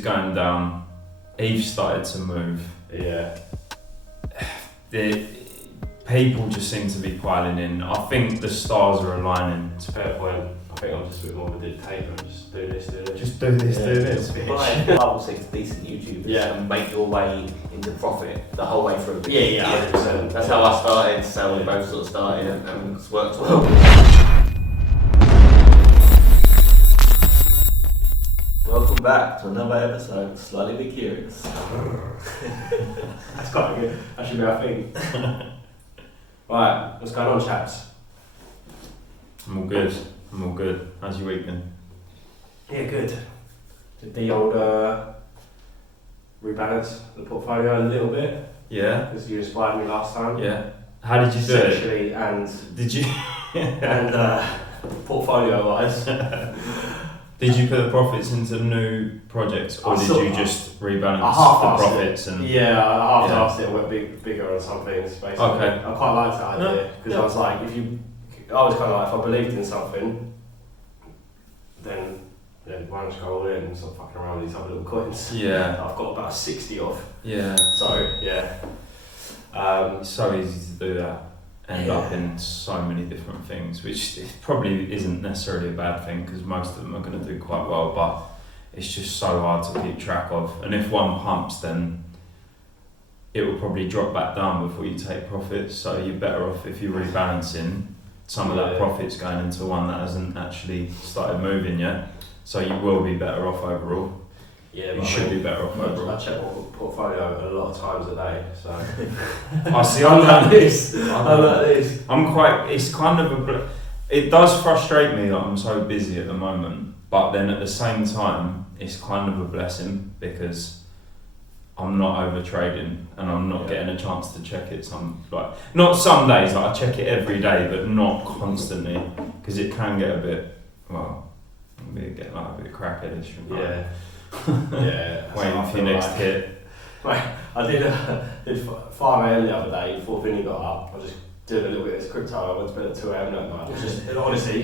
is going down. ETH started to move. Yeah. People just seem to be piling in. I think the stars are aligning. It's a fair point. I think I'm just a bit more of a dictator and just do this. Just do this, do this. Buy 5 or 6 decent YouTubers and make your way into profit the whole way through. Yeah, 100%. That's how I started, so we both sort of started and it's worked well. Welcome back to another episode of SlightlyBitCurious. That's quite good. That should be our thing. Right, what's going on, chaps? I'm all good. How's your week been? Yeah, good. Did the old rebalance the portfolio a little bit? Yeah. Because you inspired me last time. Yeah. How did you do it? Sexually and Did you? and portfolio-wise. Did you put the profits into new projects, or did you just rebalance the profits? Yeah, I half-assed it and went bigger on some things, basically. Okay. I quite liked that idea, because I was like, I was kind of like, if I believed in something, then why not just go all in and stop fucking around with these other little coins? Yeah. I've got about 60 of. Yeah. So, yeah. It's so easy to do that. End up in so many different things, which probably isn't necessarily a bad thing because most of them are going to do quite well, but it's just so hard to keep track of. And if one pumps, then it will probably drop back down before you take profits. So you're better off if you're rebalancing some of that profits going into one that hasn't actually started moving yet. So you will be better off overall. Yeah, you should be better off overall. I check my portfolio a lot of times a day, so. I see. I'm like this. It's kind of it does frustrate me that I'm so busy at the moment, but then at the same time, it's kind of a blessing because I'm not over trading and I'm not getting a chance to check it. Not some days, like I check it every day, but not constantly because it can get a bit get like a bit crackheadish. Yeah. Yeah. Waiting for your next hit. Right, I did 5 AM the other day before Vinny got up. I was just doing a little bit of this crypto. I went to bed at 2 AM that night. It was just honestly,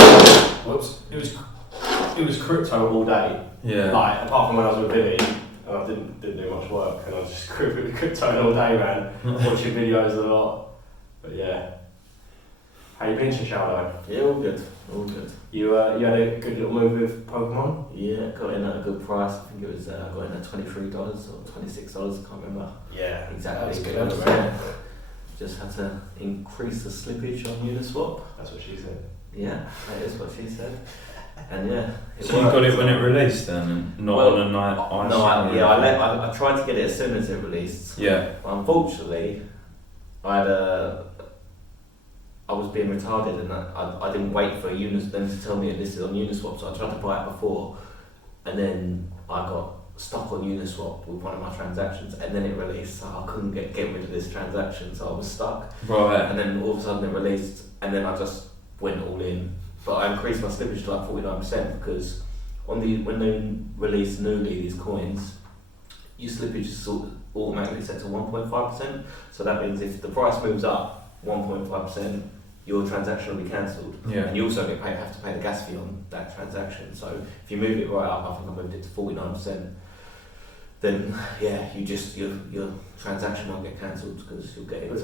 it was crypto all day. Yeah. Like apart from when I was with Vinny, and I didn't do much work, and I was just crypto all day, man. Watching videos a lot. But yeah. How you been, Shishaldo? Yeah, all good. You had a good little move with Polkamon? Yeah, got in at a good price. I think it was got in at $23 or $26. I can't remember. Yeah, exactly. That was good. Just had to increase the slippage on Uniswap. That's what she said. Yeah, that is what she said. And yeah, so you got it when it released then, and not on a night? I tried to get it as soon as it released. Yeah. But unfortunately, I was being retarded and I didn't wait for them to tell me it listed on Uniswap, so I tried to buy it before, and then I got stuck on Uniswap with one of my transactions, and then it released, so I couldn't get rid of this transaction, so I was stuck. Right. And then all of a sudden it released, and then I just went all in. But I increased my slippage to like 49% because when they release newly these coins, your slippage is sort of automatically set to 1.5%. So that means if the price moves up 1.5%, your transaction will be cancelled. Yeah. And you also have to pay the gas fee on that transaction. So if you move it right up, I think I moved it to 49%, then yeah, your transaction won't get cancelled because you'll get it. What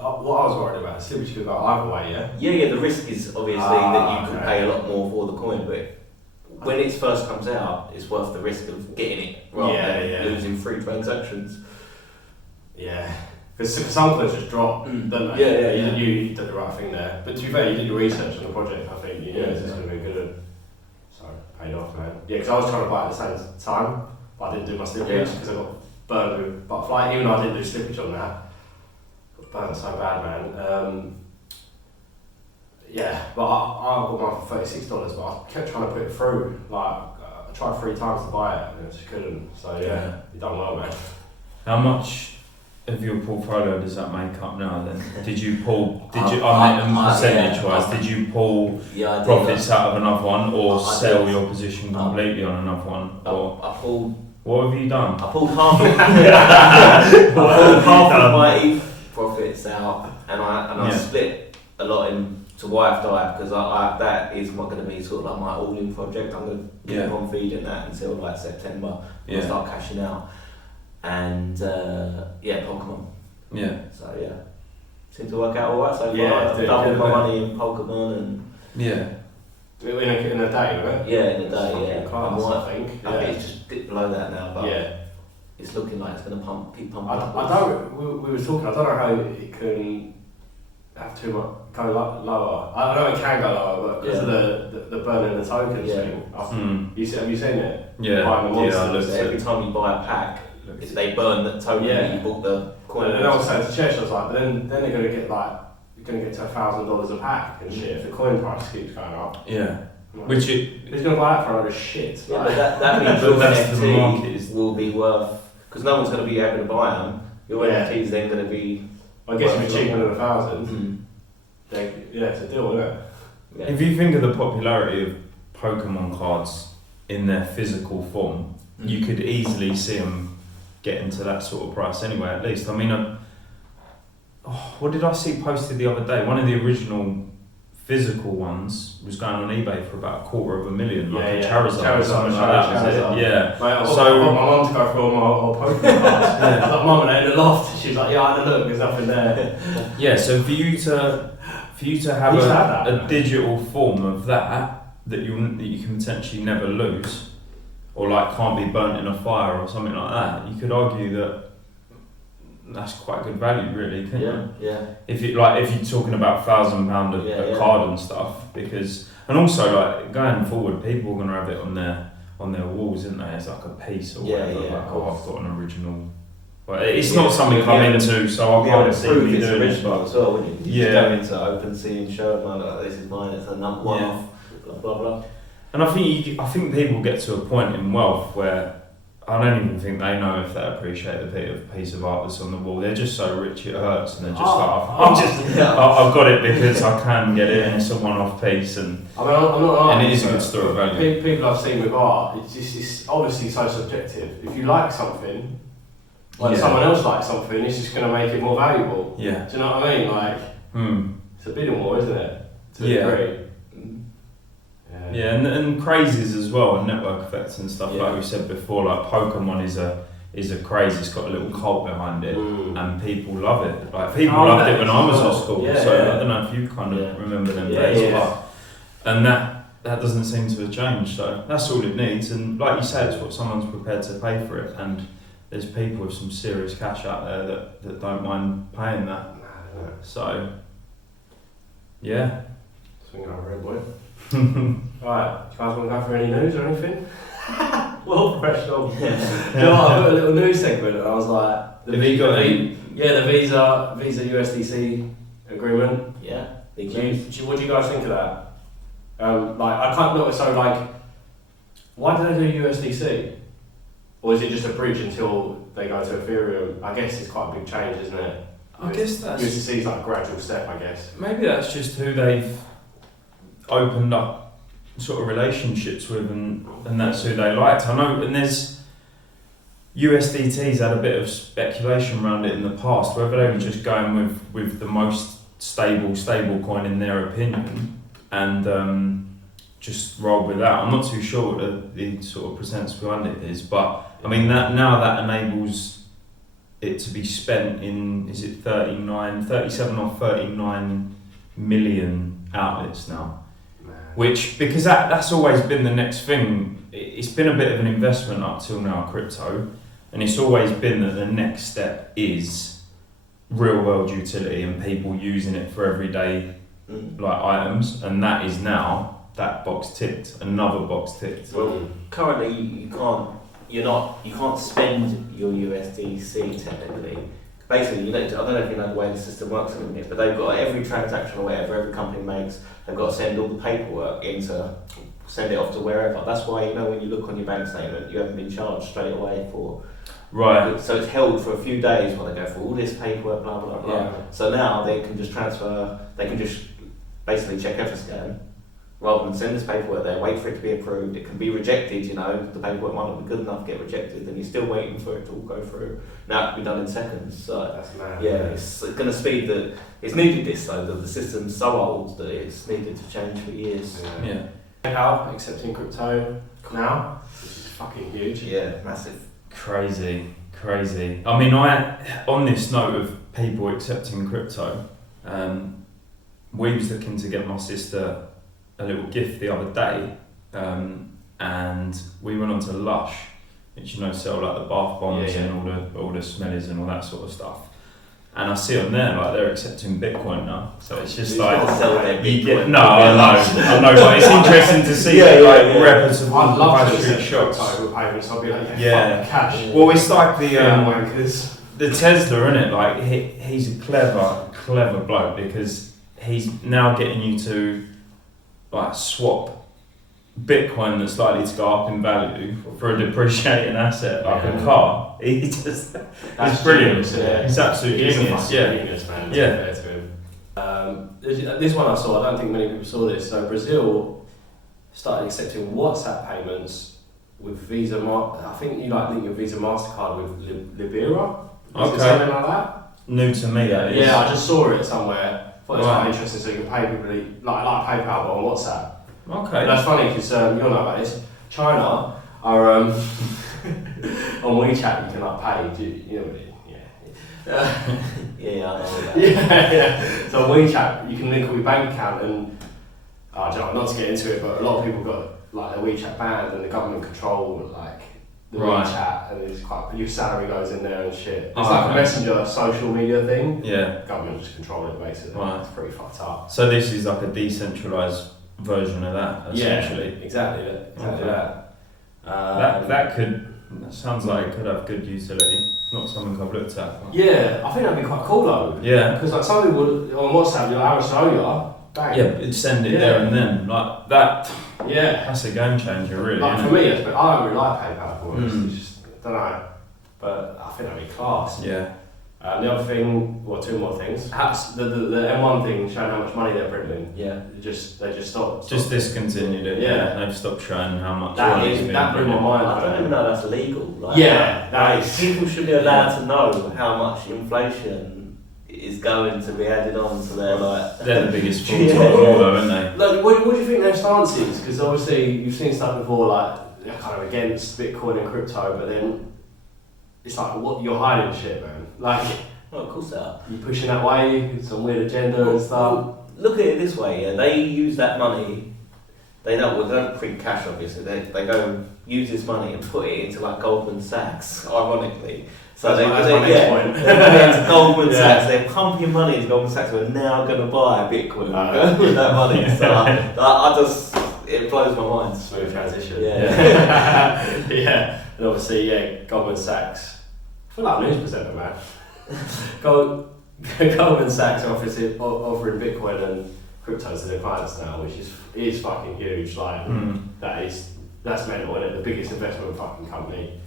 I was worried about, slippage could go either way, yeah? Yeah, the risk is obviously that you could pay a lot more for the coin, but when it first comes out, it's worth the risk of getting it rather than losing 3 transactions. Yeah. Because some coins just drop, don't they? Yeah. You did the right thing there. But to be fair, you did your research on the project, I think. You knew this was going to be good. So, paid off, man. Yeah, because I was trying to buy it at the same time, but I didn't do my slippage because I got burned with butterfly. Even though I didn't do slippage on that, I got burned so bad, man. But I got mine for $36, but I kept trying to put it through. Like, I tried 3 times to buy it and I just couldn't. So, yeah, you done well, man. How much of your portfolio does that make up now then? Did you pull, percentage wise, did you pull profits out of another one or sell your position completely on another one? I pulled. What have you done? I pulled half of my ETH profits out and I split a lot in to why I've died, because I that is not going to be sort of like my all-in project. I'm going to keep on feeding that until like September. I'll start cashing out. And Polkamon. Yeah. So seemed to work out alright so far. I've doubled my money in Polkamon and in a day, right? Yeah, in a day. Class, I think. I think it's just dipped below that now, but it's looking like it's going to keep pumping. I don't. We were talking. I don't know how it can have too much go lower. I know it can go lower, but because of the burning the tokens thing. Have you seen it? Yeah. Buying the monsters. Every time you buy a pack, they burn the token that you bought the coin. And I was saying to Church, I was like, but then they're going to get like, you're going to get to $1,000 a pack and shit if the coin price keeps going up. Yeah. Like, Which who's going to buy it for a load of shit? Yeah, but that means your the market NFT will be worth, because no one's going to be able to buy them. Your NFT is then going to be. I guess if it's cheaper than 1,000, it's a deal, isn't it? Yeah. If you think of the popularity of Pokemon cards in their physical form, you could easily see them getting to that sort of price anyway, at least. I mean, what did I see posted the other day? One of the original physical ones was going on eBay for about $250,000, like a Charizard or something like that. Yeah. Mate, I got my mum to go through all my Pokemon cards. I was like, Mum, and in the loft, she was like, I had a look, there's nothing there. Yeah, so for you to have a digital form of that you can potentially never lose, or like can't be burnt in a fire or something like that, you could argue that that's quite good value, really, couldn't you? Yeah. If you're talking about £1,000 a card and stuff, and also like going forward, people are gonna have it on their walls, isn't they? It's like a piece or whatever. I've got an original. But it's not something I'm into, so I can't see me doing it. As well, wouldn't you? You just go into OpenSea and show them like, this is mine. It's a one-off. Blah blah blah. And I think people get to a point in wealth where I don't even think they know if they appreciate the piece of art that's on the wall. They're just so rich it hurts, and they're just I've got it because I can get it, and it's a one-off piece, and I mean, I'm not and it is a good store of value. People I've seen with art, it's obviously so subjective. If you like something, someone else likes something, it's just going to make it more valuable. Yeah. Do you know what I mean? Like, it's a bidding war, isn't it? To a degree. Yeah, and crazes as well, and network effects and stuff, like we said before. Like Pokemon is a craze. It's got a little cult behind it, and people love it. Like people loved it when I was at school. So I don't know if you kind of remember them days, and that doesn't seem to have changed. So that's all it needs. And like you say, it's what someone's prepared to pay for it. And there's people with some serious cash out there that don't mind paying that. So yeah. Swinging over red boy. Right, do you guys want to go for any news or anything? Well, professional. You know what, I put a little news segment and I was like, the Visa USDC agreement. Yeah. What do you guys think of that? I can't know. So why do they do USDC? Or is it just a bridge until they go to Ethereum? I guess it's quite a big change, isn't it? I guess that's USDC is like a gradual step, I guess. Maybe that's just who they've opened up sort of relationships with, and that's who they liked. I know, and there's USDT's had a bit of speculation around it in the past, whether they were just going with the most stable coin in their opinion, and just roll with that. I'm not too sure what the sort of percents behind it is, but I mean that enables it to be spent in, is it 37 or 39 million outlets now? Which, because that's always been the next thing. It's been a bit of an investment up till now, crypto, and it's always been that the next step is real world utility and people using it for everyday like items, and that is now that box ticked, another box ticked. Well, currently you can't spend your USDC technically. Basically, I don't know if you know the way the system works in a minute, but they've got every transaction or whatever every company makes, they've got to send all the paperwork send it off to wherever. That's why, when you look on your bank statement, you haven't been charged straight away for. Right. So it's held for a few days while they go through all this paperwork, blah, blah, blah. Yeah. So now they can just transfer, they can just basically check Everscan, rather than send this paperwork there, wait for it to be approved. It can be rejected, you know, the paperwork might not be good enough to get rejected, then you're still waiting for it to all go through. Now it can be done in seconds. So That's mad. yeah, it's going to speed the. It's needed this though, that the system's so old that it's needed to change for years. Yeah. PayPal accepting crypto now, which is fucking huge. Yeah, massive. Crazy. I mean, on this note of people accepting crypto, we was looking to get my sister a little gift the other day, and we went on to Lush, which you know sell like the bath bombs and all the smellies and all that sort of stuff. And I see on there like they're accepting Bitcoin now, so it's just like you get I know, but it's interesting to see reputable I'd love to high street accept shops. crypto payments. I'll be like, fuck cash. Well, it's like the wankers. the Tesla, innit? Like he's a clever bloke because he's now getting you to like swap Bitcoin that's likely to go up in value for a depreciating asset like a car. He just it's brilliant. He's absolutely genius. Genius, man. Yeah. To him. This one I saw. I don't think many people saw this. So Brazil started accepting WhatsApp payments with Visa. I think you like link your Visa Mastercard with Libera. Is it something like that? New to me, that is. Yeah, I just saw it somewhere. Thought it was quite interesting. So you can pay people like PayPal but on WhatsApp. Okay. That's funny because you'll know about this. China are on WeChat you can like pay. You know what I mean? Yeah, I know that. Yeah. So on WeChat you can link up your bank account and not to get into it, but a lot of people got like their WeChat banned and the government control like the WeChat and it's quite your salary goes in there and shit. It's like a messenger social media thing. Yeah. The government just control it basically. Right. It's pretty fucked up. So this is like a decentralized version of that, essentially. Yeah, exactly that. That sounds like it could have good utility. Not something I've looked at. But. Yeah, I think that'd be quite cool though. Yeah. Because like some people on WhatsApp, you're like, show you, bang. Yeah, it'd send it there and then. Like that. Yeah. That's a game changer, really. Like for me, I don't really like PayPal for it. It's just, I don't know. But I think that'd be class. Yeah. The other thing, two more things. Perhaps the M1 thing showing how much money they're printing. Yeah. They just stopped. Just discontinued it. Yeah. They've stopped showing how much that money's been blew my printed. mind. I don't even know that's illegal. Like, people should be allowed to know how much inflation is going to be added on to their like. They're the biggest frauds of all, though, aren't they? Like, what do you think their stance is? Because obviously you've seen stuff before, like they're kind of against Bitcoin and crypto, but then it's like what you're hiding shit, man. Like, of course they are. You pushing that way, some weird agenda and stuff. Look at it this way, yeah. They use that money. They don't print cash, obviously. They go use this money and put it into like Goldman Sachs, ironically. So they're putting it into Goldman Sachs. They're pumping money into Goldman Sachs. We're now going to buy Bitcoin with that money. So it blows my mind. Smooth transition. Yeah. Yeah. And obviously, Goldman Sachs. I feel like a news presenter, man. Goldman Sachs offering Bitcoin and crypto to their clients now, which is fucking huge. Like that's mental, isn't it? The biggest investment fucking company.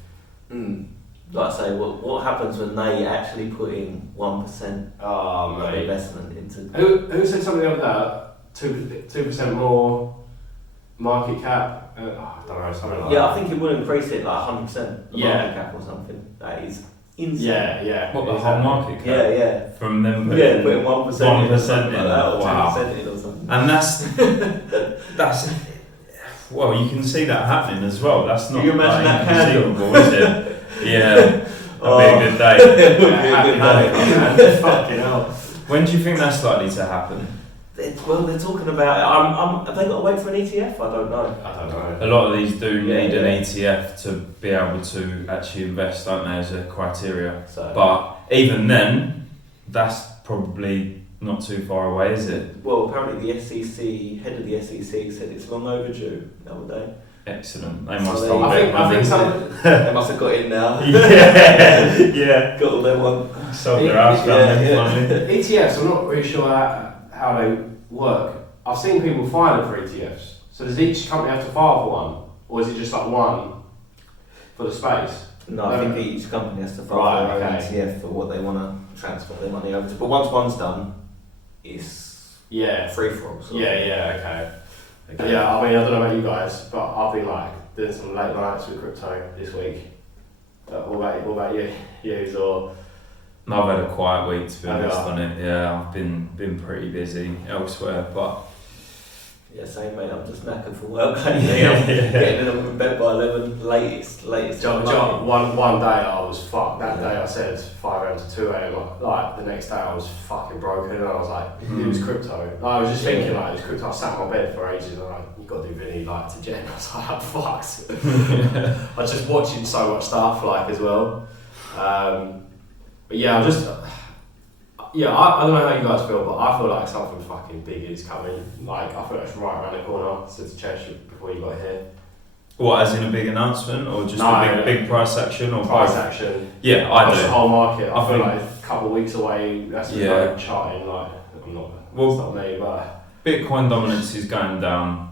Like I say, what happens when they actually put in 1% of investment into? Who said something like that? 2% more market cap. I don't know, something like that. I think it would increase it like 100% market cap or something. That is insane. Yeah. What, the whole market cap? Yeah. From them putting 1% 1% in, like that, or wow. 2% in or something. And that's well, you can see that happening as well. That's not you imagine that inconceivable, is it? Yeah, that'd be a good day. It would be a good day. Fucking hell. When do you think that's likely to happen? Well, they're talking about. Have they got to wait for an ETF? I don't know. A lot of these do need an ETF to be able to actually invest, don't they, as a criteria? So, but even then, that's probably not too far away, is it? Well, apparently the head of the SEC said it's long overdue the other day. Excellent. They So must they- hold I think They must have got in now. yeah. Got all their one. Sold their house family, finally. ETFs, I'm not really sure how they work. I've seen people filing for ETFs. So does each company have to file for one? Or is it just like one for the space? No, I think each company has to file their own ETF for what they want to transfer their money over to. But once one's done, it's free for all. Okay. Yeah, I mean, I don't know about you guys, but I've been like doing some late nights with crypto this week. What about you? Or I've had a quiet week, to be honest, on it. Yeah, I've been pretty busy elsewhere, but yeah, same mate. I'm just knackered for work. I'm getting in bed by 11. Latest. One day I was fucked. That day I said 5 a.m. to 2 a.m. Like the next day I was fucking broken, and I was like, it was crypto. Like, I was just thinking like it was crypto. I sat in my bed for ages, and I'm like, you got to do Vinny like to Jen. I was like, I'm fucked. I was just watching so much stuff like as well. But yeah, I'm just. Yeah, I don't know how you guys feel, but I feel like something fucking big is coming. Like, I feel like it's right around the corner since the church before you got here. What, as in a big announcement, or just big price action, or price both? Action? Yeah, I do. The whole market. I feel like it's a couple of weeks away. That's charting. Like, it's not me, but Bitcoin dominance is going down.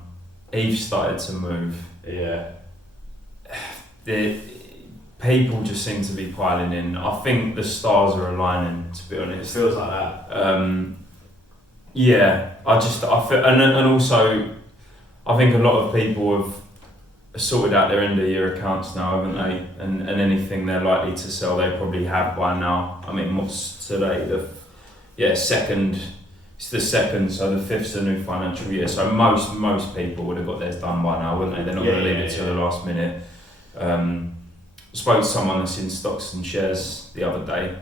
ETH started to move. Yeah. People just seem to be piling in. I think the stars are aligning, to be honest. It feels like that. Yeah, I feel, and also, I think a lot of people have sorted out their end of year accounts now, haven't they? And anything they're likely to sell, they probably have by now. I mean, what's today? Second. It's the second, so the fifth's the new financial year. So most people would have got theirs done by now, wouldn't they? They're not going to leave it till the last minute. Spoke to someone that's in stocks and shares the other day.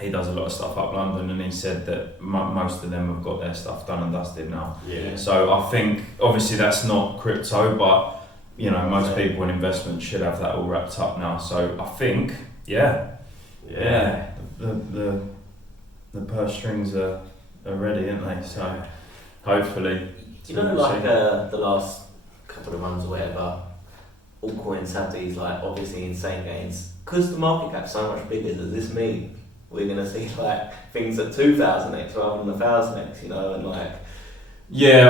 He does a lot of stuff up London, and he said that most of them have got their stuff done and dusted now. Yeah. So I think obviously that's not crypto, but most people in investment should have that all wrapped up now. So I think the purse strings are ready, aren't they? So hopefully. The last couple of months or whatever, altcoins have these like obviously insane gains because the market cap's so much bigger. Does this mean we're gonna see like things at 2,000x rather than 1,000x? And like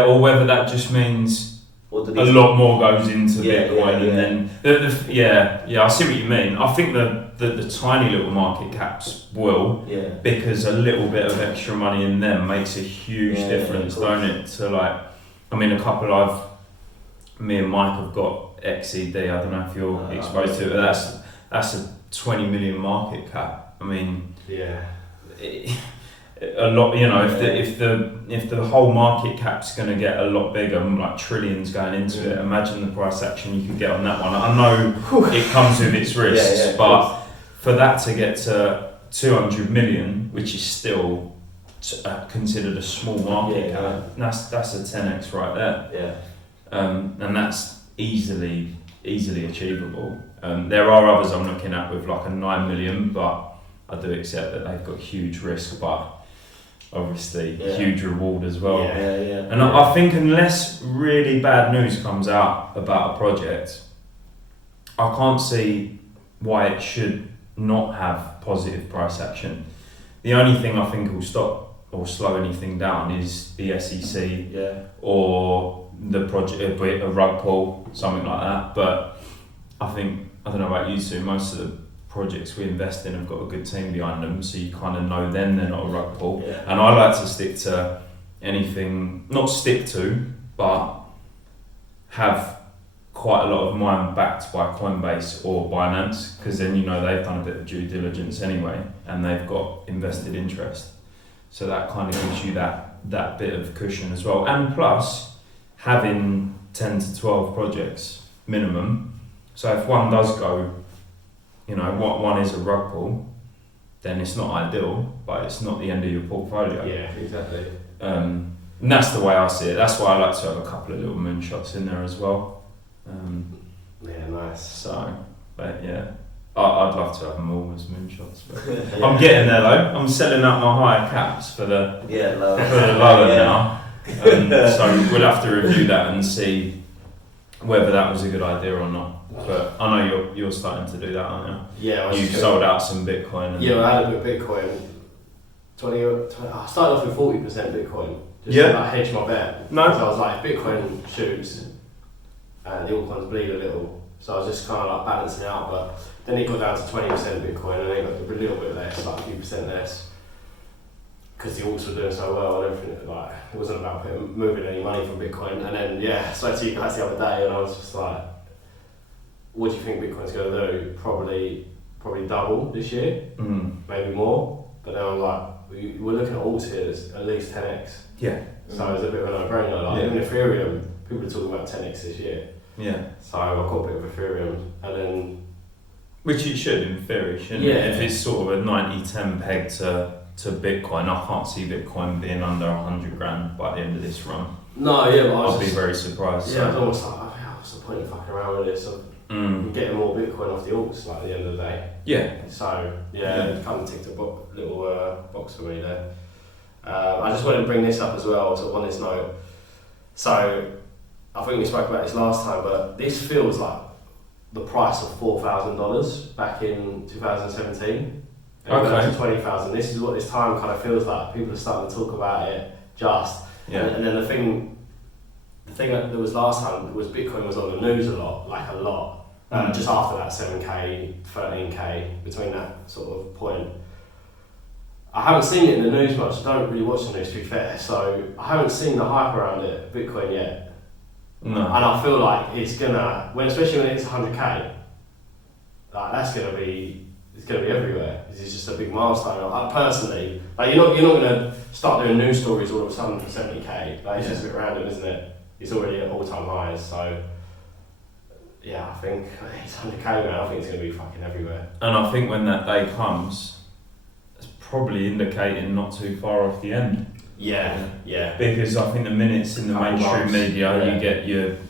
or whether that just means a lot more goes into Bitcoin, and then I see what you mean. I think the tiny little market caps will, because a little bit of extra money in them makes a huge difference, don't it? To like, I mean, me and Mike have got XED. I don't know if you're exposed to it, but that's a 20 million market cap. I mean, a lot. If the whole market cap's going to get a lot bigger, like trillions going into it, imagine the price action you could get on that one. I know it comes with its risks, but for that to get to 200 million, which is still considered a small market cap, that's a 10x right there. And that's easily achievable. There are others I'm looking at with like a 9 million, but I do accept that they've got huge risk, but obviously huge reward as well. And I think unless really bad news comes out about a project, I can't see why it should not have positive price action. The only thing I think will stop or slow anything down is the SEC or the project, a rug pull, something like that. But I don't know about you two, most of the projects we invest in have got a good team behind them, so you kind of know then they're not a rug pull. And I like to stick to anything, not stick to, but have quite a lot of mine backed by Coinbase or Binance, because then they've done a bit of due diligence anyway, and they've got invested interest. So that kind of gives you that bit of cushion as well. And plus, having 10 to 12 projects minimum, so if one does go, what one is a rug pull, then it's not ideal, but it's not the end of your portfolio. Yeah, exactly. And that's the way I see it. That's why I like to have a couple of little moonshots in there as well. Nice. So, but I'd love to have them all as moonshots. But I'm getting there though. I'm selling up my higher caps for the lower now. So we'll have to review that and see whether that was a good idea or not. But I know you're starting to do that, aren't you? Yeah. You sold out some Bitcoin. I had a bit of Bitcoin. 20, I started off with 40% Bitcoin. Just to hedge my bet. No. So I was like, Bitcoin shoots and the altcoins bleed a little. So I was just kind of like balancing it out. But then it got down to 20% Bitcoin, and then it got a little bit less, like a few percent less. because the alts were doing so well and everything, like it wasn't about moving any money from Bitcoin. And then I spoke to you guys the other day, and I was just like, "What do you think Bitcoin's going to do? Probably double this year, maybe more." But then I was like, "We're looking at alts here, there's at least 10x." Yeah. So it's a bit of a no-brainer. Like even Ethereum, people are talking about 10x this year. Yeah. So I got a bit of Ethereum, and then. Which it should in theory, shouldn't it? If it's sort of a 90-10 peg to Bitcoin, I can't see Bitcoin being under 100 grand by the end of this run. No, yeah, but I'll be very surprised. Yeah, I was almost like, what's the point of fucking around with this? I'm getting more Bitcoin off the alts, like at the end of the day. Yeah. So it kind of ticked a little box for me there. I just wanted to bring this up as well, sort of on this note. So I think we spoke about this last time, but this feels like the price of $4,000 back in 2017. Okay. To 20,000. This is what this time kind of feels like. People are starting to talk about it and then the thing that was last time was Bitcoin was on the news a lot. Just after that 7k, 13k, between that sort of point. I haven't seen it in the news much. I don't really watch the news, to be fair, so I haven't seen the hype around it, Bitcoin, yet. No. And I feel like it's gonna, especially when it's 100k, like it's gonna be everywhere. It's just a big milestone. Like, personally, like you're not gonna start doing news stories all of a sudden for 70k. Like it's just a bit random, isn't it? It's already at all-time highs, so yeah, I think it's 100k now. I think it's gonna be fucking everywhere. And I think when that day comes, it's probably indicating not too far off the end. Yeah. Because I think the minutes in the mainstream media,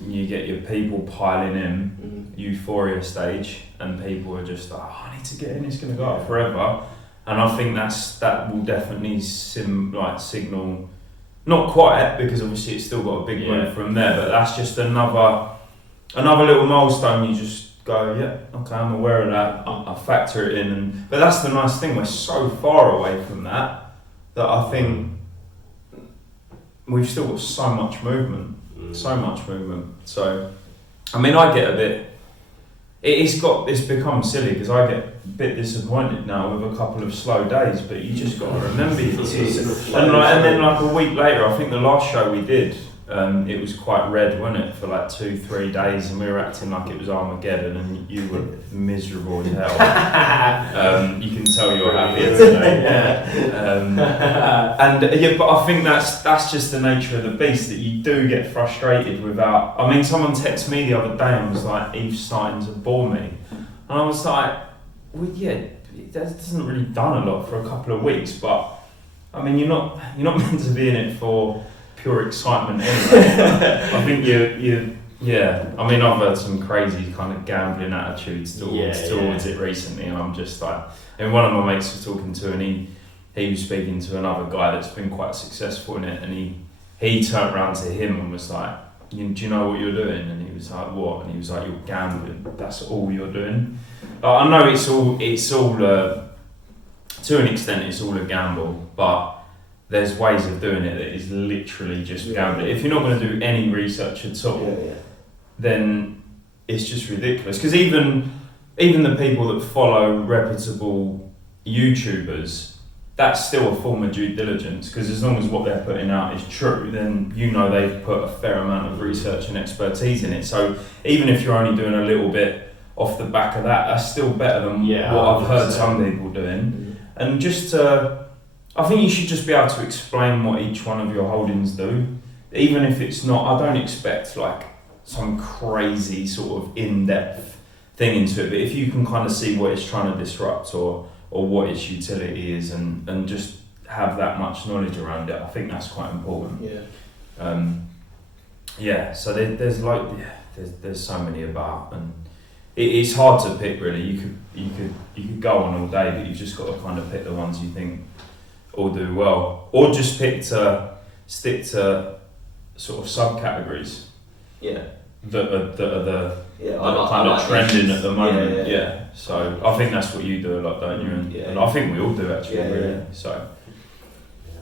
you get your people piling in, euphoria stage, and people are just like, I need to get in. It's going to go up forever, and I think that will definitely signal, not quite, because obviously it's still got a big move from there, but that's just another little milestone. You just go, okay, I'm aware of that. I factor it in, but that's the nice thing. We're so far away from that I think. We've still got so much movement. So, I mean, I get a bit. It's become silly because I get a bit disappointed now with a couple of slow days. But you just got to remember, and then like a week later, I think the last show we did, it was quite red, wasn't it, for like 2-3 days, and we were acting like it was Armageddon, and you were miserable as hell. You can tell you're happier today. But I think that's just the nature of the beast, that you do get frustrated without. I mean, someone texted me the other day and was like, "Eve's starting to bore me," and I was like, "Well, yeah, that hasn't really done a lot for a couple of weeks, but I mean, you're not meant to be in it for pure excitement anyway." I think I mean, I've heard some crazy kind of gambling attitudes towards it recently, and I'm just like, and one of my mates was talking to, and he was speaking to another guy that's been quite successful in it, and he turned around to him and was like, do you know what you're doing? And he was like, what? And he was like, you're gambling. That's all you're doing. I know it's all to an extent it's all a gamble, but there's ways of doing it that is literally just gambling. If you're not going to do any research at all, then it's just ridiculous. Because even the people that follow reputable YouTubers, that's still a form of due diligence. Because as long as what they're putting out is true, then you know they've put a fair amount of research and expertise in it. So even if you're only doing a little bit off the back of that, that's still better than what I've heard some people doing. And just I think you should just be able to explain what each one of your holdings do, even if it's not. I don't expect like some crazy sort of in-depth thing into it, but if you can kind of see what it's trying to disrupt or what its utility is, and just have that much knowledge around it, I think that's quite important. So there's so many about, and it's hard to pick really. You could go on all day, but you've just got to kind of pick the ones you think all do well, or just stick to sort of subcategories. That are the kind of trending at the moment. So I think that's what you do a lot, don't you? And I think we all do actually. Really. So.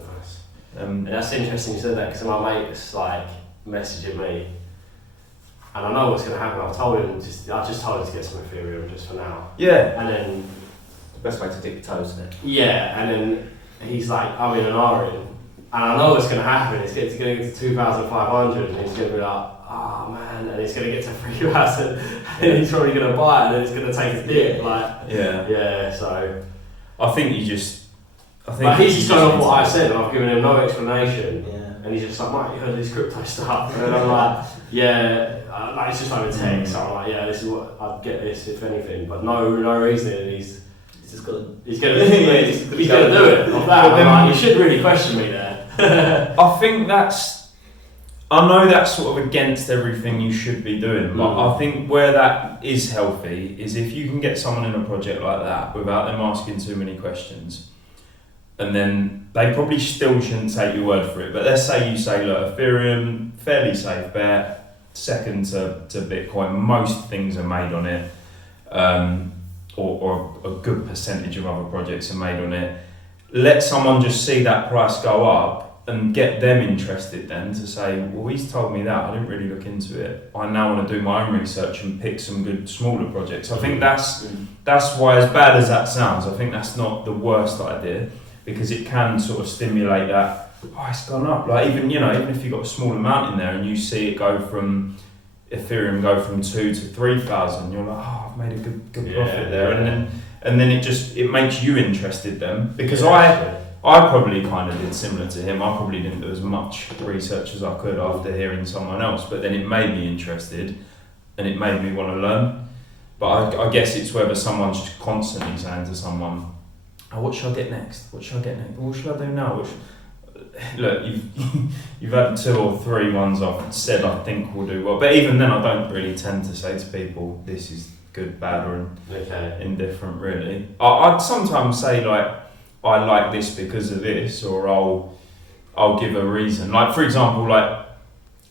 Nice. And that's interesting you said that, because my mate's like messaging me, and I know what's going to happen. I just told him to get some Ethereum just for now. Yeah. And then the best way to dip your toes in it. Yeah, and then he's like, I'm in an R-in, and I know what's going to happen. It's going to get to 2,500, and he's going to be like, oh man, and it's going to get to 3,000, and he's probably going to buy it, and then it's going to take his dip. Like, yeah. So I think you just. But he's just going off what I said, and I've given him no explanation. Yeah. And he's just like, mate, you heard this crypto stuff? And I'm like, yeah, like it's just over text. So I'm like, yeah, this is what I'd get this if anything, but no reasoning. And he's just got. He's gonna do it. Off that, I'm like, you should really question me there. I think I know that's sort of against everything you should be doing, but I think where that is healthy is if you can get someone in a project like that without them asking too many questions. And then they probably still shouldn't take your word for it. But let's say you say, look, Ethereum, fairly safe bet, second to Bitcoin, most things are made on it, or a good percentage of other projects are made on it. Let someone just see that price go up and get them interested then to say, well, he's told me that, I didn't really look into it. I now want to do my own research and pick some good smaller projects. I think that's why, as bad as that sounds, I think that's not the worst idea. Because it can sort of stimulate that, oh, it's gone up. Like even if you've got a small amount in there and you see it go from Ethereum go from 2 to 3,000, you're like, oh, I've made a good profit there. And then it makes you interested then. Because I probably kind of did similar to him. I probably didn't do as much research as I could after hearing someone else, but then it made me interested and it made me want to learn. But I guess it's whether someone's just constantly saying to someone, oh, what should I get next? What should I do now? Look, you've had 2 or 3 ones I've said I think will do well, but even then I don't really tend to say to people this is good, bad, or indifferent. Really, I'd sometimes say like I like this because of this, or I'll give a reason. Like for example, like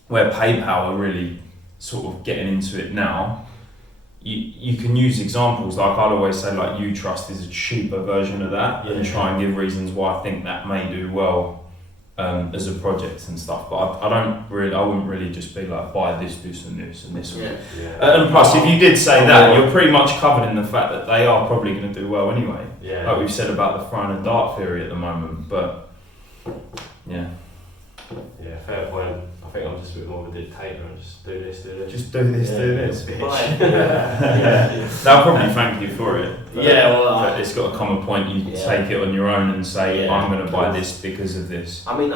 where PayPal are really sort of getting into it now. You can use examples, like I'd always say like Utrust is a cheaper version of that and try and give reasons why I think that may do well as a project and stuff, but I wouldn't really just be like buy this and this and this. And plus if you did say that, you're pretty much covered in the fact that they are probably going to do well anyway, like we've said about the throwing a dart theory at the moment, but yeah, fair point. I think I'm just a bit more of a dictator and just do this. Just do this. Bitch. They'll probably thank you for it. But it's got to come a point you take it on your own and say, I'm going to buy this because of this. I mean,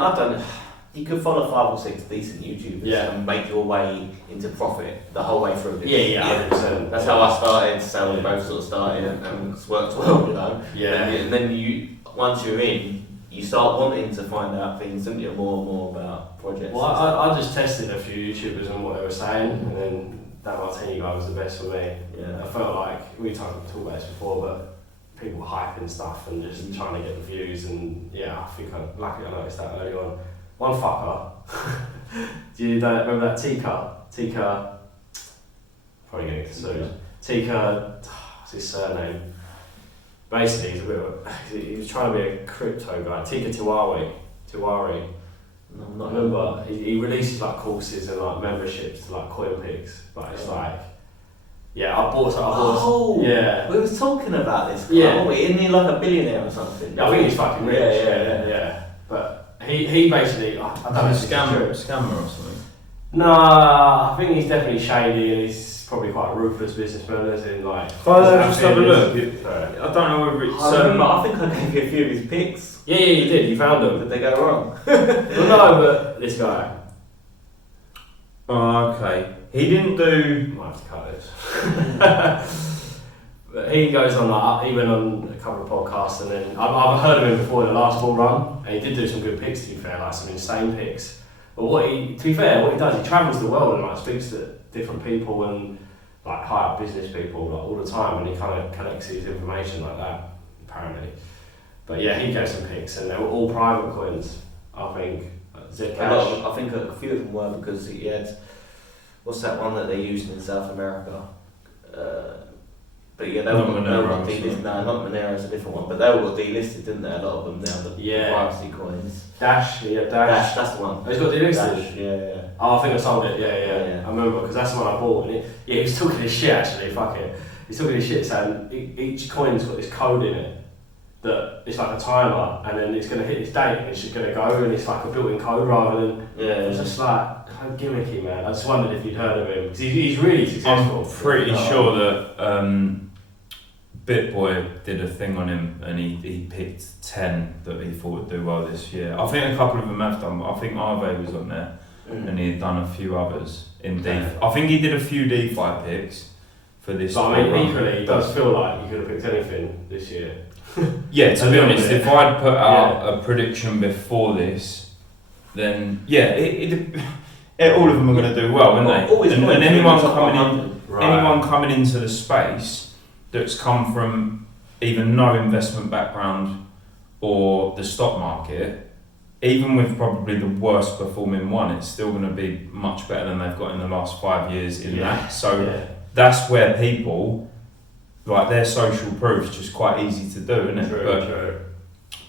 you could follow 5 or 6 decent YouTubers and make your way into profit the whole way through this. 100%. That's how I started, so we both sort of started and it's worked well, you know. And then once you're in, you start wanting to find out things, don't you, more and more about projects. Well, I just tested a few YouTubers and what they were saying, and then that Martini guy was the best for me. I felt like, we talked about this before, but people hyping stuff and just trying to get the views, and I think I noticed that early on. One fucker, do you remember that Tika? Probably going to get sued. Tika, what's his surname? Basically, he was trying to be a crypto guy. Tika Tiwari. No, I'm not. Remember, he releases like courses and like memberships to like CoinPix, but it's like, I bought some. We was talking about this. Isn't he like a billionaire or something? Yeah, I think he's fucking rich. Yeah. But he basically, I don't know. Scammer or something. Nah, I think he's definitely shady and he's probably quite a ruthless businessman, as in like. Just have a look. I don't know whether it's. I think I gave you a few of his picks. Yeah, you did. You found them. Did they go wrong? Well, no, but this guy. Oh, okay. He didn't do. Might have to cut this. But he goes on like, even on a couple of podcasts, and then I've heard of him before in the last bull run, and he did do some good picks. To be fair, like some insane picks. But what he does, he travels the world and like speaks to different people and like high up business people like all the time, and he kind of collects his information like that, apparently. But he gave some picks, and they were all private coins, I think. Zcash. I think a few of them were because he had, what's that one that they used in South America? But they were not delisted. No, not Monero, it's a different one. But they all got delisted, didn't they? A lot of them now, the privacy coins. Dash. Dash, that's the one. Oh, he's got delisted? Dash, yeah. Oh, I think I sold it, yeah. I remember, because that's the one I bought. And he was talking his shit, actually, fuck it. He's talking his shit, saying each coin's got this code in it. that it's like a timer, and then it's going to hit its date, and it's just going to go, and it's like a built-in code rather than. It's just like kind of gimmicky, man. I just wondered if you'd heard of him because he's really successful. I'm pretty sure that BitBoy did a thing on him, and he picked 10 that he thought would do well this year. I think a couple of them have done. I think Arve was on there, and he had done a few others in DeFi. I think he did a few DeFi picks for this. But I mean, equally, it does feel like you could have picked anything this year. Yeah, to be honest, if I'd put out a prediction before this, then all of them are going to do well, aren't they? And anyone coming into the space that's come from either no investment background or the stock market, even with probably the worst performing one, it's still going to be much better than they've got in the last 5 years in that. So that's where people, like, their social proof's just quite easy to do, isn't it? True.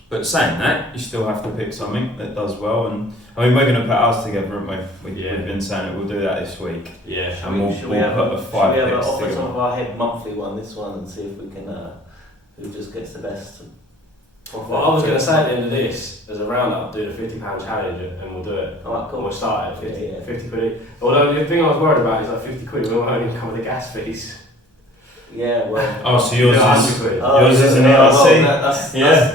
But saying that, you still have to pick something that does well, and I mean, we're going to put ours together, aren't we? We've been saying it. We'll do that this week. Yeah. And we'll put the 5 picks off the together. top of our head monthly one, this one, and see if we can who just gets the best. Well, I was going to say at the end of this, as a roundup, do the £50 challenge, and we'll do it. Alright, cool. We'll start at 50 quid. Although the thing I was worried about is like 50 quid. We won't even cover the gas fees. Yeah, well. Oh, so yours is yours is an ERC? Well,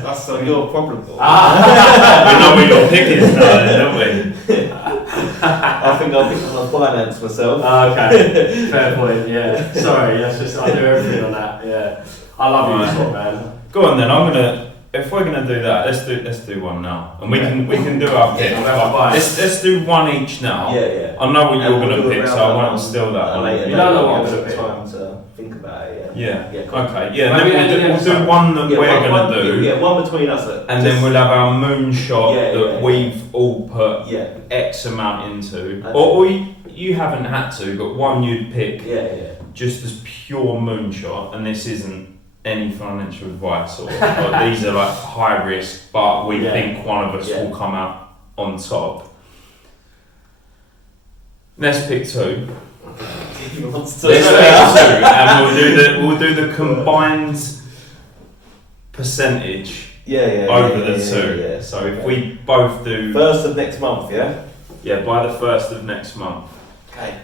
that's your problem. We know what you're picking now, don't we? I think I'll pick up my finance myself. Okay, fair point. Yeah, sorry. That's just I do everything on that. Yeah, I love you, spot, man. Go on then. If we're gonna do that, let's do one now, and we can do our pick. Let's do one each now. Yeah. I know what you're gonna pick, so I won't steal that one. You don't know what I'm gonna pick. Time to think about it. Yeah. Cool. Okay. Yeah. Then we'll do one that we're gonna do. Yeah, one between us. And then we'll have our moonshot that we've all put X amount into, or you haven't had to, but one you'd pick. Just as pure moonshot, and this isn't any financial advice or these are like high risk, but we think one of us will come out on top. Let's pick two. Let's pick two, and we'll do the combined percentage over the two. Yeah. So if we both do first of next month, by the 1st of next month. Okay.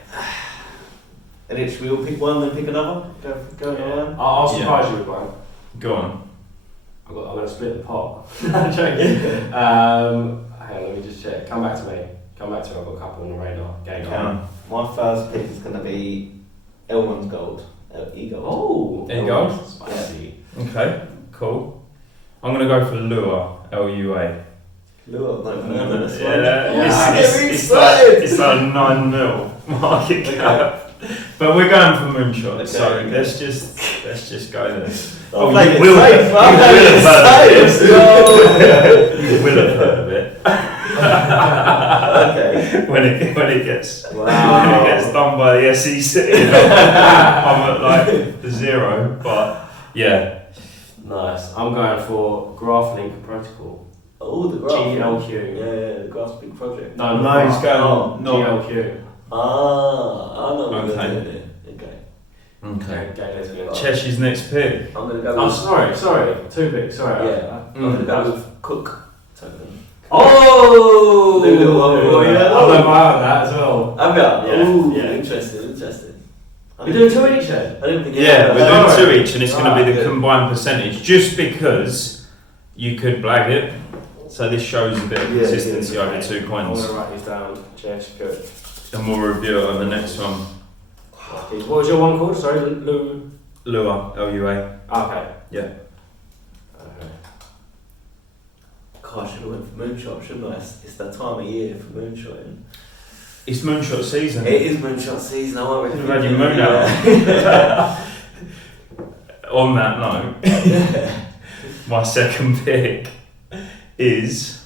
And should we all pick one, then pick another? Go on. I'll surprise you with one. Go on. I'm going to split the pot. I'm joking. Hang on, let me just check. Come back to me. I've got a couple on the radar. Go. My first pick is going to be Elrond's Gold. E-Gold. Oh, E-Gold? Spicy. Okay, cool. I'm going to go for Lua, L-U-A. Lua, it's like 9 mil market cap. But we're going for moonshot, so let's just go there. You will have heard of it. Okay. When it gets done by the SEC, I'm at like 0. But yeah. Nice. I'm going for GraphLink Protocol. Oh, the graph. GLQ. Yeah, the graph's big project. No, he's going GLQ. I know what Okay. we're doing. Okay. Let's go. Chesh's next pick. I'm going to go with... sorry. 2 picks, sorry. I'm going to go with Cook token. Oh! I don't buy on that as well. I've got. Yeah. Interesting. We're doing 2 each then? I didn't think we're doing 2 each, and it's going to be the combined percentage, just because you could blag it. So this shows a bit of consistency over 2 coins. I'm going to write these down. Chesh, good. And we'll review it on the next one. What was your one called? Sorry, Lua, L-U-A. Okay. Yeah. Okay. Gosh, I should have went for moonshot, shouldn't I? It's that time of year for moonshotting. It's moonshot season. It is moonshot season. I already You've had your moon out. On that note, my second pick is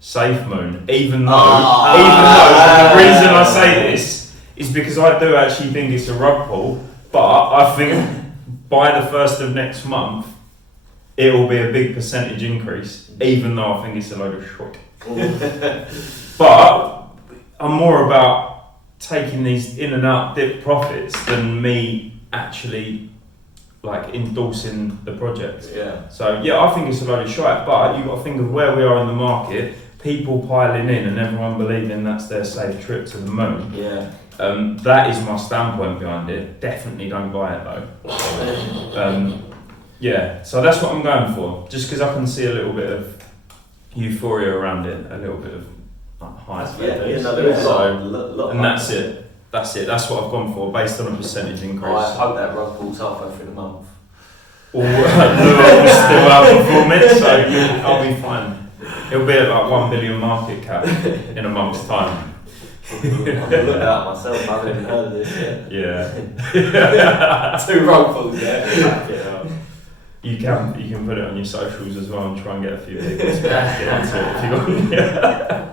Safe Moon. Even though the reason I say this is because I do actually think it's a rug pull, but I think by the 1st of next month it will be a big percentage increase, even though I think it's a load of short. But I'm more about taking these in and out dip profits than me actually like endorsing the project. Yeah. So yeah, I think it's a load of shite, but you've got to think of where we are in the market, people piling in and everyone believing that's their safe trip to the moon. Yeah. That is my standpoint behind it. Definitely don't buy it though. Yeah, so that's what I'm going for. Just because I can see a little bit of euphoria around it, a little bit of like, hype. Yeah, no, there is a lot and that's it. That's it. That's what I've gone for, based on a percentage increase. I hope that rug pulls halfway through the month. Or will still outperform it, so I'll be fine. It'll be at like 1 billion market cap in a month's time. I'm gonna look that up myself. I haven't even heard of this yet. Yeah. 2 rug pulls there. You can put it on your socials as well and try and get a few people to get into it if you want.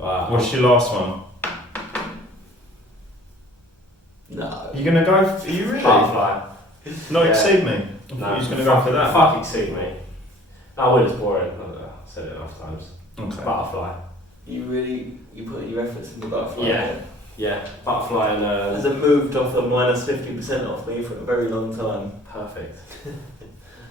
Wow. What's your last one? No. You gonna go? Are you really? Butterfly. Not Yeah. Exceed Me. I thought you was gonna go for that. Fuck Exceed Me. No, it's boring. I've said it enough times. Okay. Butterfly. You put your efforts in the butterfly. Yeah. Yeah. Butterfly and Hasn't moved off the minus 50% off me for a very long time. perfect.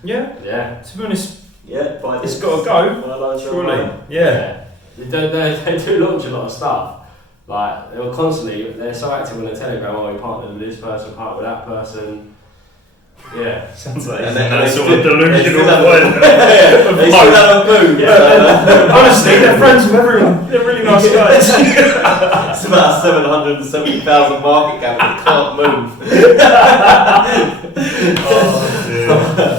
Yeah. Yeah. To be honest, Yeah, by it's this. got to go. By lines Surely. online. Yeah. They do launch a lot of stuff. Like, they were constantly, they're so active on the Telegram, oh, we partnered with this person, partnered with that person. Yeah. Sounds like And that they sort still- of delusional they point. They still have a move. Yeah. Honestly, they're friends with everyone. They're really nice guys. It's about 770,000 market cap, but can't move. Oh, dear.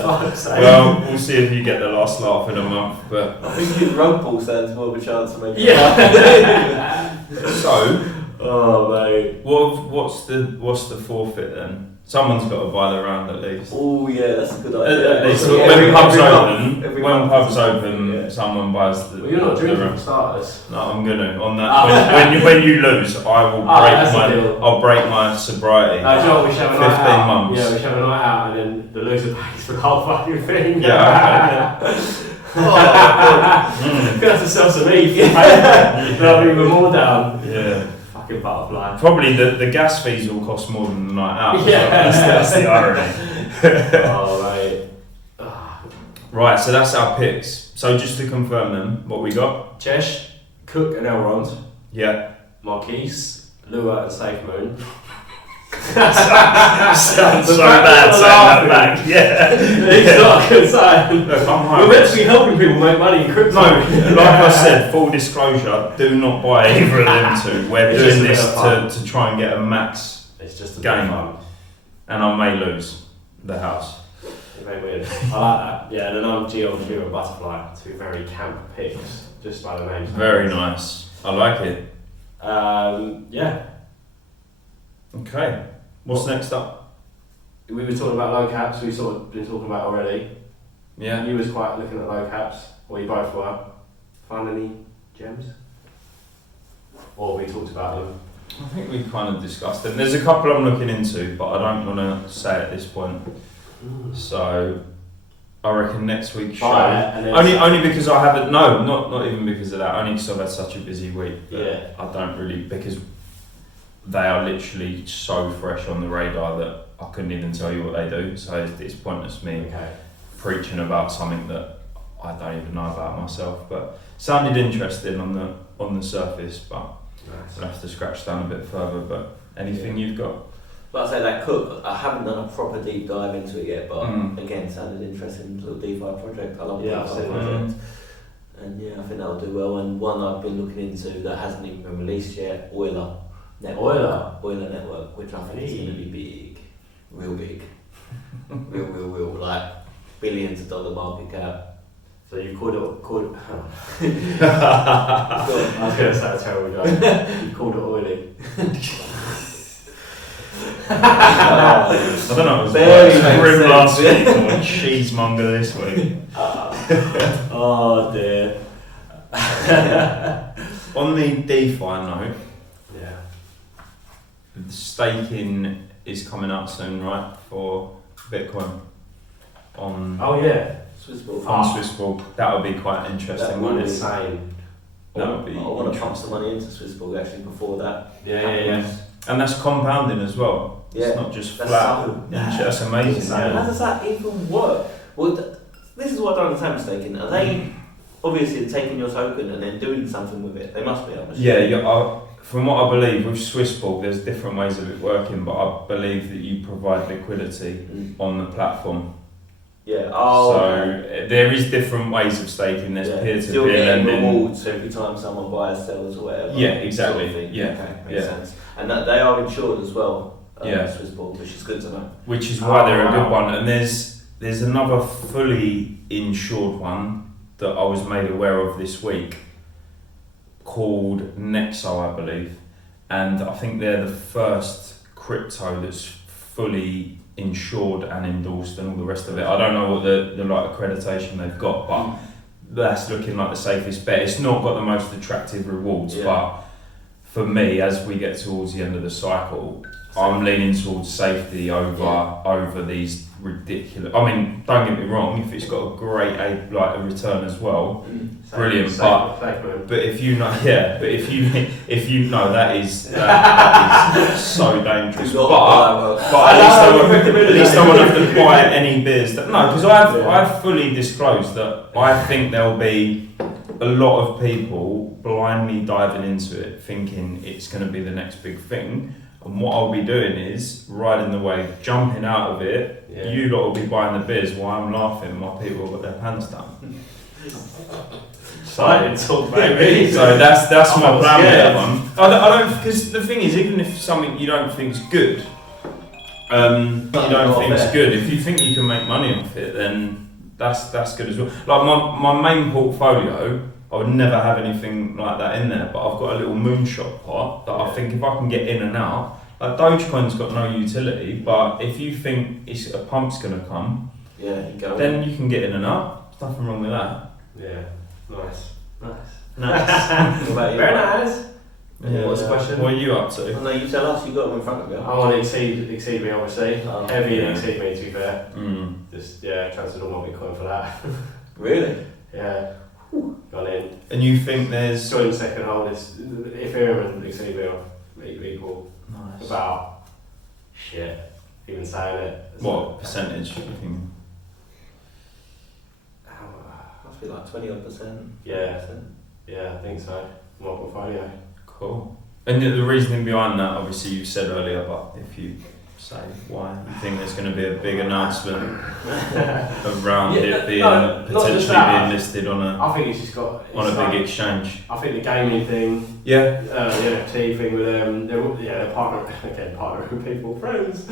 Fuck's sake. Well, we'll see if you get the last laugh in a month. But I think his rug pull stands more of a chance of making Yeah. so, Oh, mate. what's the forfeit then? Someone's got to buy the round at least. Oh yeah, that's a good idea. At least Every- when pubs every open, month, every when month. pubs open, Yeah. someone buys the. Well, you're not the drinking round. for starters. No, I'm gonna on that. When you lose, I will that's the break deal. I'll break my sobriety. No, do you know what, we should have a night 15 out. months. Yeah, we should have a night out and then the loser pays for the whole fucking thing. Yeah, We're gonna have to sell some ETH. They'll be even more down. Yeah. Fucking butterfly. Probably the gas fees will cost more than the night out. so Yeah. that's the irony. Oh, mate. Ah. Right, so that's our picks. So just to confirm them, what we got? Jesh, Cook and Elrond, Yeah. Marquise, Lua and Safe Moon. Sounds so fact bad that saying that we're back. Yeah. It's not a good sign. Look, I'm We're high meant risk. to be helping people make money in crypto. No, like I said, full disclosure, do not buy either of them two. We're It's doing just a this bit of fun. to try and get a max, It's just a Game. bit of fun. and I may lose the house. It's very weird. I like that. Yeah, and then I'm GLQ and Butterfly, 2 very camp picks, just by the names. Very nice. I like it. Yeah. Okay. What's next up? We were talking about low caps, we've sort of been talking about already. Yeah. You was quite looking at low caps, or you both were. Find any gems? Or we talked about them. I think we kind of discussed them. There's a couple I'm looking into, but I don't want to say at this point. So I reckon next week's show. Buy it and then Only because I haven't. No, not even because of that. Only because I've had such a busy week. That Yeah. I don't really, because they are literally so fresh on the radar that I couldn't even tell you what they do. So it's pointless me Okay. preaching about something that I don't even know about myself. But sounded interesting on the surface, but Nice. I'll have to scratch down a bit further. But anything you've got? Like I say, that Cook, I haven't done a proper deep dive into it yet, but Mm. again, sounded interesting. Little DeFi project. I love the Yeah, I've DeFi seen project. And yeah, I think that'll do well. And one I've been looking into that hasn't even been released yet, Euler Network. Euler Network, which I think is going to be big. Real big. real. Like billions of dollar market cap. So you called it. I was going to say a terrible joke. You called it oily. I don't know. It was Very like makes grim last sense. week or cheesemonger this week. Oh dear. On the DeFi note, Yeah. the staking is coming up soon, right? For Bitcoin on Oh yeah. Swissball. Swissball. That would be quite interesting, That wouldn't would it? Insane. That would be I want to pump interesting. some money into Swissball actually before that. Yeah. And that's compounding as well. It's not just That's flat. so- That's amazing. How Yeah. does that even work? Well, this is what I don't understand mistaken. Are they obviously taking your token and then doing something with it? They must be, I'm assuming. Yeah, from what I believe with Swissborg, there's different ways of it working, but I believe that you provide liquidity on the platform. Yeah. So there is different ways of staking. There's peer to Still peer getting lending. rewards every time someone buys, sells, or whatever. Yeah, exactly. Sort of thing. Yeah, Okay, makes yeah. sense. And that they are insured as well. Yeah. Swissborg, which is good to know. Which is why they're a wow. good one. And there's another fully insured one that I was made aware of this week called Nexo, I believe. And I think they're the first crypto that's fully insured and endorsed and all the rest of it. I don't know what the like accreditation they've got, but that's looking like the safest bet. It's not got the most attractive rewards, but for me, as we get towards the end of the cycle, I'm leaning towards safety over these ridiculous. I mean, don't get me wrong. If it's got a great a return as well, brilliant. But if you know, if you know that is so dangerous. But at least I won't have to buy any beers. No, because I've fully disclosed that I think there'll be a lot of people blindly diving into it, thinking it's going to be the next big thing. And what I'll be doing is riding the wave, jumping out of it. Yeah. You lot will be buying the beers while I'm laughing while people have got their pants down. So that's my plan with that one. I don't, because the thing is, even if something you don't think is good, if you think you can make money off it, then that's good as well. Like my main portfolio, I would never have anything like that in there, but I've got a little moonshot pot that I think if I can get in and out, like Dogecoin's got no utility, but if you think a pump's going to come, then you can get in and out. There's nothing wrong with that. Yeah, nice. What about you? Very nice. Yeah. What's the question? What are you up to? Oh, no, you tell us. You got them in front of you. I want to exceed me, obviously. Heavy and exceed me, to be fair. Just transferred all my Bitcoin for that. Really? Yeah. Gone in. And you think there's joint second hold is Ethereum and exceed me are equal. nice. About shit. Even saying it. What percentage? You think? Must be like 20%. Yeah, I think so. My portfolio. Cool. And the reasoning behind that, obviously, you said earlier, but if you say why you think there's going to be a big announcement around it being potentially being listed on a I think it's just got big exchange. I think the gaming thing, the NFT thing with them, they're partnering with people, friends.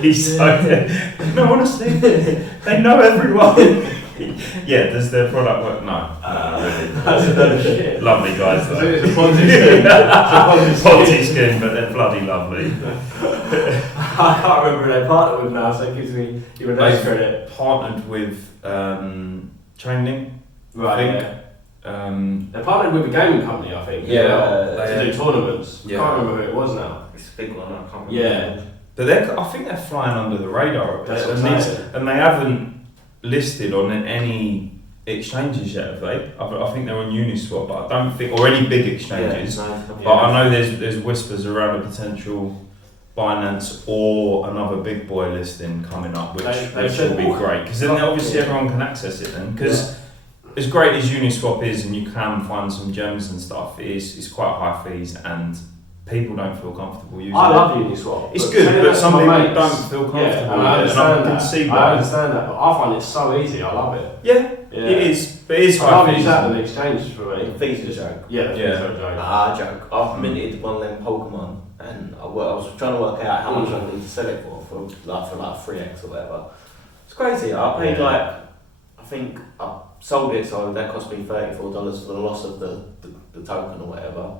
He's so no, honestly, they know everyone. Yeah, does their product work? No, really. That's another shit. Lovely guys though. It's a Ponzi scheme. It's a Ponzi scheme, but they're bloody lovely. I can't remember who they partnered with now, so it gives me even less credit. Partnered with Chainlink, Right, I think. Yeah. They partnered with a gaming company, I think. Yeah, to do tournaments. Yeah. I can't remember who it was now. It's a big one. I can't remember. Yeah. But I think they're flying under the radar a bit. That's what I'm saying. And they haven't listed on any exchanges yet, have they? I think they're on Uniswap, but I don't think, or any big exchanges. But I know there's whispers around a potential Binance or another big boy listing coming up, which will be great, because then obviously everyone can access it then. Because as great as Uniswap is, and you can find some gems and stuff, it's quite high fees and people don't feel comfortable using it. I love Uniswap. It's good, but some people don't feel comfortable with it. I understand I understand that, but I find it so easy. I love it. Yeah, it is. But it is I'd high rather fees. use that than the exchange for me. Fees are a joke. Yeah, fees are a joke. Joke. I've minted one of them Polkamon, and I was trying to work out how much I need to sell it for like 3x or whatever. It's crazy. I paid I think I sold it, so that cost me $34 for the loss of the token or whatever,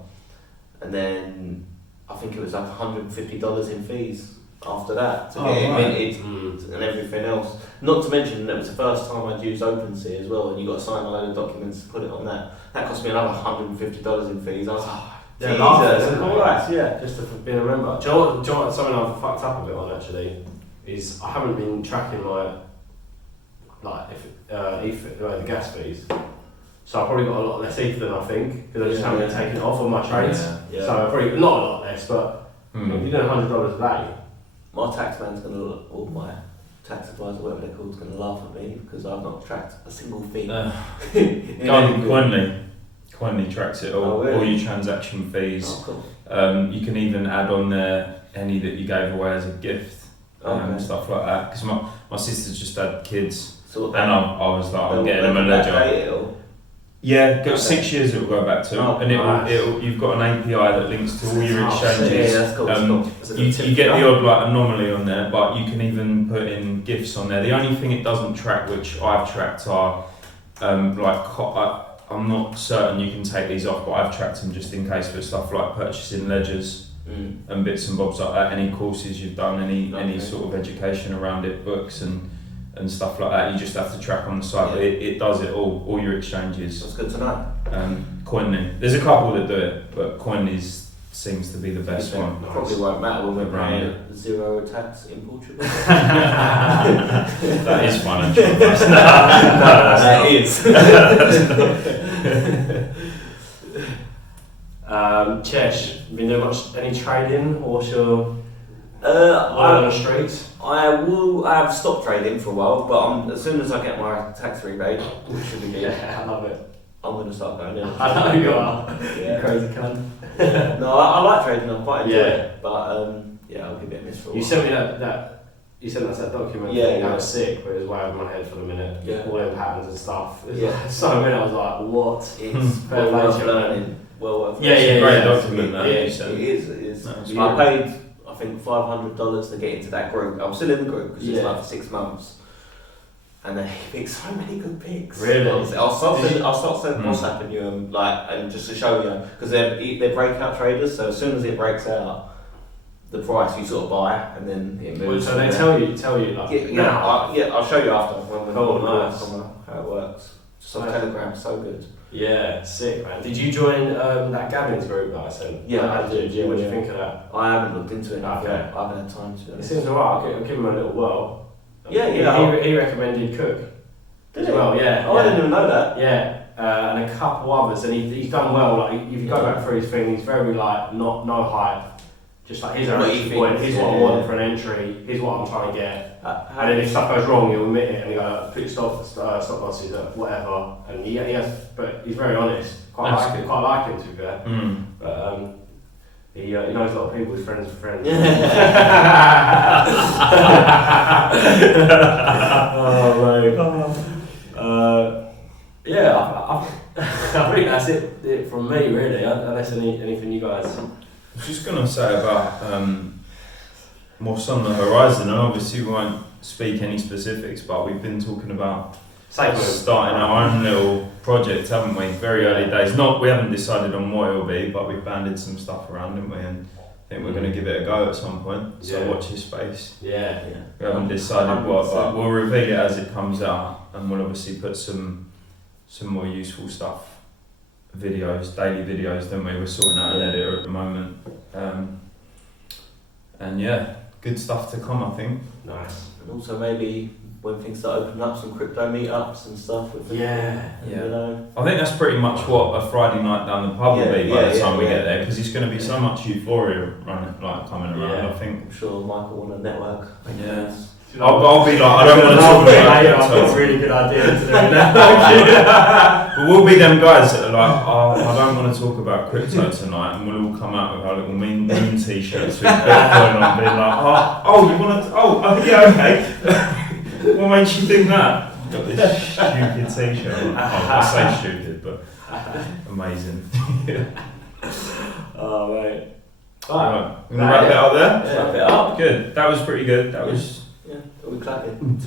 and then I think it was like $150 in fees after that to get it minted and everything else. Not to mention that it was the first time I'd used OpenSea as well, and you got to sign a load of documents to put it on that. That cost me another $150 in fees. I was like, Jesus Christ, just to be a member. Do you know what, something I've fucked up a bit on actually is I haven't been tracking my the gas fees. So I probably got a lot less ETH than I think, because I just haven't been taking it off on my trades. Yeah. So I probably, not a lot less, but if you're doing $100 a day. My tax man's going to, or my tax advisor, whatever they're called, is going to laugh at me because I've not tracked a single fee. Coinly tracks it all, Oh, really? all your transaction fees. Oh, cool. You can even add on there any that you gave away as a gift, stuff like that. Because my sister's just had kids, and I was like, I'm getting them a ledger. Yeah, go 6 years it will go back to, and you've got an API that links to all your exchanges. Yeah, that's cool. You get the odd like anomaly on there, but you can even put in gifts on there. The only thing it doesn't track, which I've tracked, are I'm not certain you can take these off, but I've tracked them just in case for stuff like purchasing ledgers and bits and bobs like that. Any courses you've done, any sort of education around it, books and stuff like that, you just have to track on the site. But it does it all your exchanges. That's good to know. Coinly, there's a couple that do it, but Coinly seems to be the best one. Probably won't matter when we're paying zero tax in Portugal. That is financial advice. No, it is. Chesh, been doing any trading, or your on the streets? I have stopped trading for a while, but as soon as I get my tax rebate, which should be good, I love it. I'm going to start going in. I know you are. Yeah. You crazy cunt. No, I like trading. I quite enjoy it, but I'll give it a miss for a while. You sent me that. You sent us that document. That was sick, but it was way over my head for the minute. Yeah. All them patterns and stuff. So many. I was like, what? It's well worth learning. Well worth. It's a great document. It is. I paid, I think, $500 to get into that group. I'm still in the group because it's like for 6 months. And they pick so many good picks. Really? I'll start sending WhatsApp and you and just to show you, because they're breakout traders. So as soon as it breaks out, the price you sort of buy, and then it moves. So they tell you like I'll show you after when nice. how it works. Just on Telegram, so good. Yeah, sick, man. Did you join that Gavin's group that I sent? Yeah, I did. What do you think of that? I haven't looked into it. Okay. I haven't had time to. It seems alright. I'll give him a little whirl. Yeah. He recommended Cook. Did as well, yeah. Oh, I didn't even know that. Yeah, and a couple others, and he's done well. Like if you go back through his thing, he's very like no hype. Just like here's our entry point. Here's what I want for an entry. Here's what I'm trying to get. And then if stuff goes wrong, he'll admit it and he'll go, put your stop losses at whatever. And he has, but he's very honest. Quite like him to be fair. But he knows a lot of people. His friends are friends. I think that's it from me really. Unless anything you guys. I was just going to say about what's on the horizon, and obviously we won't speak any specifics, but we've been talking about starting our own little project, haven't we? Very early days. We haven't decided on what it'll be, but we've banded some stuff around, haven't we? And I think we're going to give it a go at some point. So watch your space. Yeah. We haven't decided what, but we'll reveal it as it comes out, and we'll obviously put some more useful stuff. Videos, daily videos, don't we? We're sorting out an editor at the moment. And good stuff to come, I think. Nice. And also maybe when things start opening up, some crypto meetups and stuff. You know. I think that's pretty much what a Friday night down the pub will be by the time we get there, because it's going to be so much euphoria coming around. I think. I'm sure Michael will want to network. I'll be like, I don't want to talk about it. I've got a really good idea to do now. But we'll be them guys that are like, I don't want to talk about crypto tonight, and we'll all come out with our little moon t-shirts with Bitcoin on, being like, you want to, yeah, okay. What makes you think that? I've got this stupid t-shirt on. I say stupid, but amazing. Oh, mate. Alright, we're going to wrap it up there? Wrap it up. Good, that was pretty good. That was... Yeah, we'll be clapping.